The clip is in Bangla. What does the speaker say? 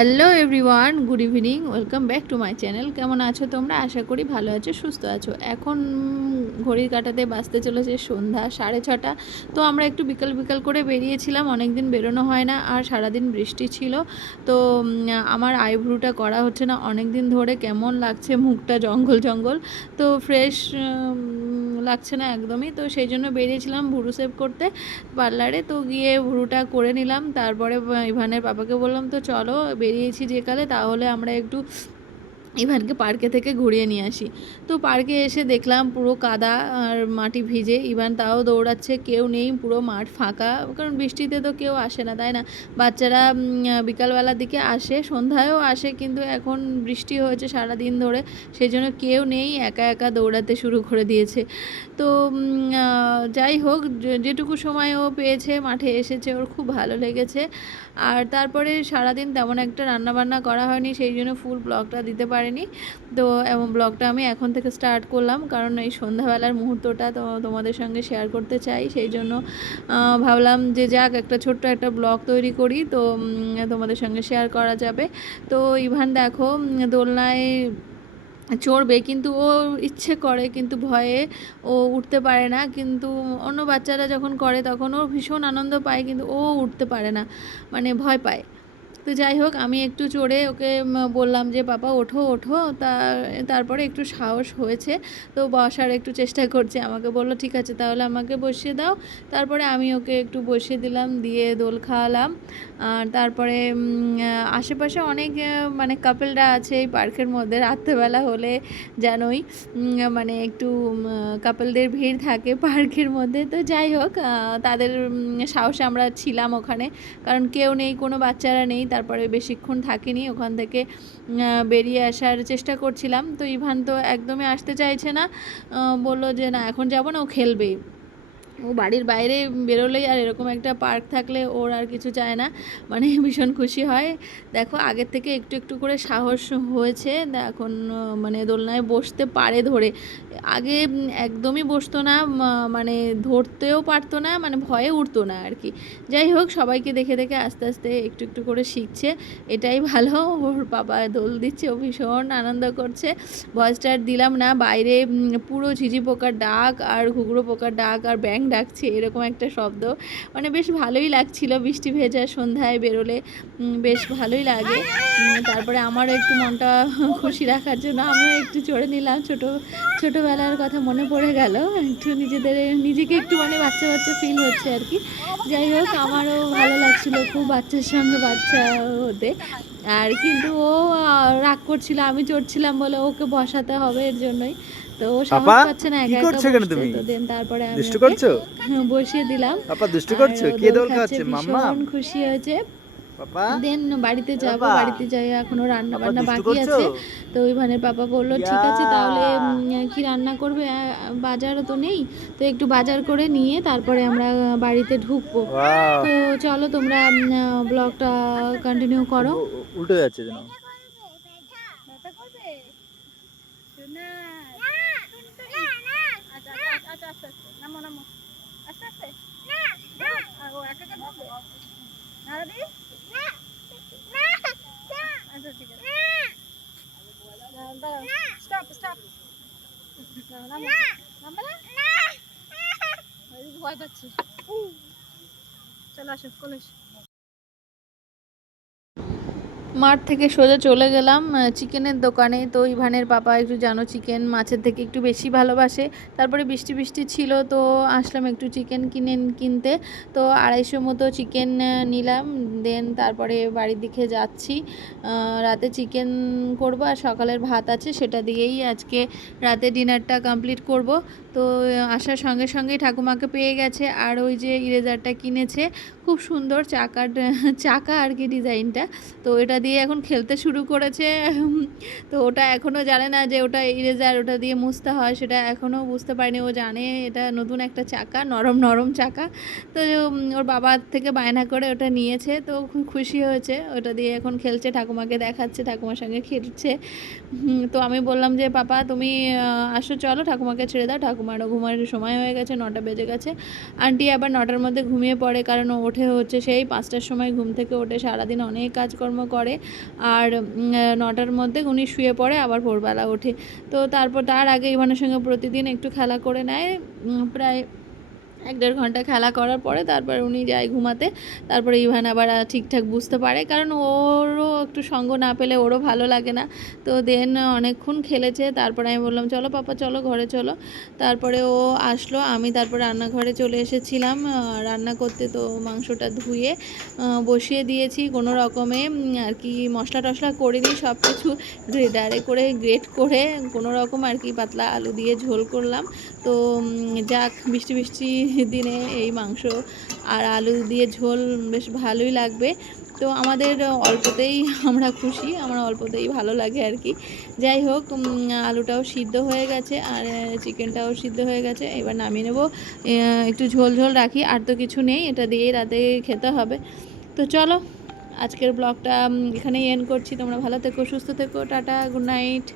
Hello everyone, good evening, welcome back to my channel. কেমন আছো তোমরা? আশা করি ভালো আছো, সুস্থ আছো। এখন ঘড়ির কাঁটাতে বাজতে চলেছে সন্ধ্যা 6:30। তো আমরা একটু বিকাল বিকাল করে বেরিয়েছিলাম, অনেক দিন বেরোনো হয় না, আর সারাদিন বৃষ্টি ছিল। তো আমার আইব্রুটা করা হচ্ছে না অনেক দিন ধরে, কেমন লাগছে মুখটা জঙ্গল জঙ্গল, তো ফ্রেশ লাগছে না একদমই। তো সেই জন্য বেরিয়েছিলাম ভুরু সেভ করতে পার্লারে। তো গিয়ে ভুরুটা করে নিলাম, তারপরে ইভানের পাপাকে বললাম তো চলো, বেরিয়েছি যেকালে, তাহলে আমরা একটু ইভানকে পার্কে থেকে ঘুরিয়ে নিয়ে আসি। তো পার্কে এসে দেখলাম পুরো কাদা আর মাটি ভিজে, ইভান তাও দৌড়াচ্ছে, কেউ নেই, পুরো মাঠ ফাঁকা, কারণ বৃষ্টিতে তো কেউ আসে না, তাই না? বাচ্চারা বিকালবেলার দিকে আসে, সন্ধ্যায়ও আসে, কিন্তু এখন বৃষ্টি হয়েছে সারাদিন ধরে, সেই জন্য কেউ নেই, একা একা দৌড়াতে শুরু করে দিয়েছে। তো যাই হোক, যেটুকু সময় ও পেয়েছে মাঠে এসেছে, ওর খুব ভালো লেগেছে। আর তারপরে সারাদিন তেমন একটা রান্নাবান্না করা হয়নি, সেই জন্য ফুল ব্লগটা দিতে পারিনি। তো এবং ব্লগটা আমি এখন থেকে স্টার্ট করলাম, কারণ এই সন্ধ্যাবেলার মুহূর্তটা তো তোমাদের সঙ্গে শেয়ার করতে চাই, সেই জন্য ভাবলাম যে যাক, একটা ছোট্ট একটা ব্লগ তৈরি করি, তো তোমাদের সঙ্গে শেয়ার করা যাবে। তো ইভান দেখো দোলনায় চড়বে, কিন্তু ও ইচ্ছে করে, কিন্তু ভয়ে ও উঠতে পারে না। কিন্তু অন্য বাচ্চারা যখন করে তখন ও ভীষণ আনন্দ পায়, কিন্তু ও উঠতে পারে না, মানে ভয় পায়। তো যাই হোক, আমি একটু চড়ে ওকে বললাম যে পাপা ওঠো ওঠো, তারপরে একটু সাহস হয়েছে, তো বসার একটু চেষ্টা করছে। আমাকে বললো ঠিক আছে তাহলে আমাকে বসিয়ে দাও। তারপরে আমি ওকে একটু বসিয়ে দিলাম, দিয়ে দোল খাওয়ালাম। আর তারপরে আশেপাশে অনেক মানে কাপেলরা আছে এই পার্কের মধ্যে, রাত্রেবেলা হলে জানোই মানে একটু কাপেলদের ভিড় থাকে পার্কের মধ্যে। তো যাই হোক, তাদের সাহসে আমরা ছিলাম ওখানে, কারণ কেউ নেই, কোনো বাচ্চারা নেই। তারপরে বেশিক্ষণ থাকিনি, ওখান থেকে বেরিয়ে আসার চেষ্টা করছিলাম। তো ইভান তো একদমই আসতে চাইছে না, বললো যে না এখন যাব না, ও খেলবে। ও বাড়ির বাইরে বেরোলেই আর এরকম একটা পার্ক থাকলে ওর আর কিছু চায় না, মানে ভীষণ খুশি হয়। দেখো আগের থেকে একটু একটু করে সাহস হয়েছে, এখন মানে দোলনায় বসতে পারে ধরে। আগে একদমই বসতো না, মানে ধরতেও পারতো না, মানে ভয়ে উঠতো না আর কি। যাই হোক, সবাইকে দেখে দেখে আস্তে আস্তে একটু একটু করে শিখছে, এটাই ভালো। ওর বাবা দোল দিচ্ছে, ও ভীষণ আনন্দ করছে। ভয়েসটা আর দিলাম না, বাইরে পুরো ঝিঝি পোকার ডাক আর ঘুঘরো পোকার ডাক আর ব্যাঙ ডাকছে, এরকম একটা শব্দ, মানে বেশ ভালোই লাগছিল। বৃষ্টি ভেজা সন্ধ্যায় বেরোলে বেশ ভালোই লাগে। তারপরে আমারও একটু মনটা খুশি রাখার জন্য আমিও একটু চড়ে নিলাম, ছোটোবেলার কথা মনে পড়ে গেল, একটু নিজেকে একটু মানে বাচ্চা বাচ্চা ফিল হচ্ছে আর কি। যাই হোক, আমারও ভালো লাগছিল খুব বাচ্চার সঙ্গে বাচ্চা হতে। আর কিন্তু ও রাগ করছিল, আমি চড়ছিলাম বলে ওকে বসাতে হবে, এর জন্যই। তো ও সাহস পাপা পাচ্ছে না কি একা একা করছো এখানে বসতে, তুমি? তো দেন তারপরে আমি দুষ্টু ওকে করছো? বসিয়ে দিলাম। পাপা দুষ্টু আর করছো? ও কে দোল দোল খাচ্ছে, খাওয়াচ্ছে? মাম্মা? ভীষণ খুশি হয়েছে। পাপা? দেন বাড়িতে এ যাব, পাপা? বাড়িতে যাই, এখনও রান্না পাপা বান্না দুষ্টু বাকি করছো? আছে। তো ইভানের পাপা বললো ইয়া ঠিক আছে তাহলে কি রান্না করবে, বাজারও তো নেই, তো একটু বাজার করে নিয়ে তারপরে আমরা বাড়িতে ঢুকবো। ওয়াও! তো চলো তোমরা ব্লগটা কন্টিনিউ করো। উল্টো যাচ্ছে যেন। ভয় পাচ্ছি, চলো আসো কোলে। মাঠ থেকে সোজা চলে গেলাম চিকেনের দোকানে। তো ইভানের পাপা একটু জানো চিকেন মাছের থেকে একটু বেশি ভালোবাসে। তারপরে বৃষ্টি বৃষ্টি ছিল, তো আসলাম একটু চিকেন কিনতে। তো 250 মতো চিকেন নিলাম, দেন তারপরে বাড়ির দিকে যাচ্ছি। রাতে চিকেন করব, আর সকালের ভাত আছে, সেটা দিয়েই আজকে রাতে ডিনারটা কমপ্লিট করব। তো আসার সঙ্গে সঙ্গেই ঠাকুমাকে পেয়ে গেছে, আর ওই যে ইরেজারটা কিনেছে, খুব সুন্দর চাকা আর কি ডিজাইনটা, তো এটা দিয়ে এখন খেলতে শুরু করেছে। তো ওটা এখনও জানে না যে ওটা ইরেজার, ওটা দিয়ে মুছতে হয়, সেটা এখনও বুঝতে পারেনি। ও জানে এটা নতুন একটা চাকা, নরম নরম চাকা। তো ওর বাবার থেকে বায়না করে ওটা নিয়েছে, তো খুব খুশি হয়েছে, ওটা দিয়ে এখন খেলছে, ঠাকুমাকে দেখাচ্ছে, ঠাকুমার সঙ্গে খেলছে। তো আমি বললাম যে পাপা তুমি আসো, চলো ঠাকুমাকে ছেড়ে দাও, ঠাকুমারও ঘুমানোর সময় হয়ে গেছে, 9টা বেজে গেছে। আন্টি আবার 9টার মধ্যে ঘুমিয়ে পড়ে, কারণ ও ওঠে হচ্ছে সেই 5টার সময় ঘুম থেকে ওঠে, সারাদিন অনেক কাজকর্ম করে। করে, আর 9টার মধ্যে উনি শুয়ে পড়ে, আবার ভোরবেলা ওঠে। তো তারপর তার আগে ইভানের সঙ্গে প্রতিদিন একটু খেলা করে নেয়, প্রায় 1-1.5 ঘন্টা খেলা করার পরে তারপর উনি যায় ঘুমাতে। তারপরে ইভান আবার ঠিকঠাক বুঝতে পারে, কারণ ওরও একটু সঙ্গ না পেলে ওরও ভালো লাগে না। তো দেন অনেকক্ষণ খেলেছে, তারপরে আমি বললাম চলো পাপা চলো ঘরে চলো। তারপরে ও আসলো, আমি তারপর রান্নাঘরে চলে এসেছিলাম রান্না করতে। তো মাংসটা ধুয়ে বসিয়ে দিয়েছি কোনো রকমে, আর কি মশলা টশলা করিনি, সব কিছু গ্রেডারে করে গ্রেট করে কোনো রকম আর কি পাতলা আলু দিয়ে ঝোল করলাম। তো যাক, বৃষ্টি বৃষ্টি দিনে এই মাংস আর আলু দিয়ে ঝোল বেশ ভালোই লাগবে। তো আমাদের অল্পতেই আমরা খুশি, আমার অল্পতেই ভালো লাগে আর কি। যাই হোক, আলুটাও সিদ্ধ হয়ে গেছে আর চিকেনটাও সিদ্ধ হয়ে গেছে, এবার নামিয়ে নেব। একটু ঝোল ঝোল রাখি, আর তো কিছু নেই, এটা দিয়েই রাতে খেতে হবে। তো চলো, আজকের ব্লগটা এখানেই এন্ড করছি। তোমরা ভালো থেকো, সুস্থ থেকো, টাটা, গুড নাইট।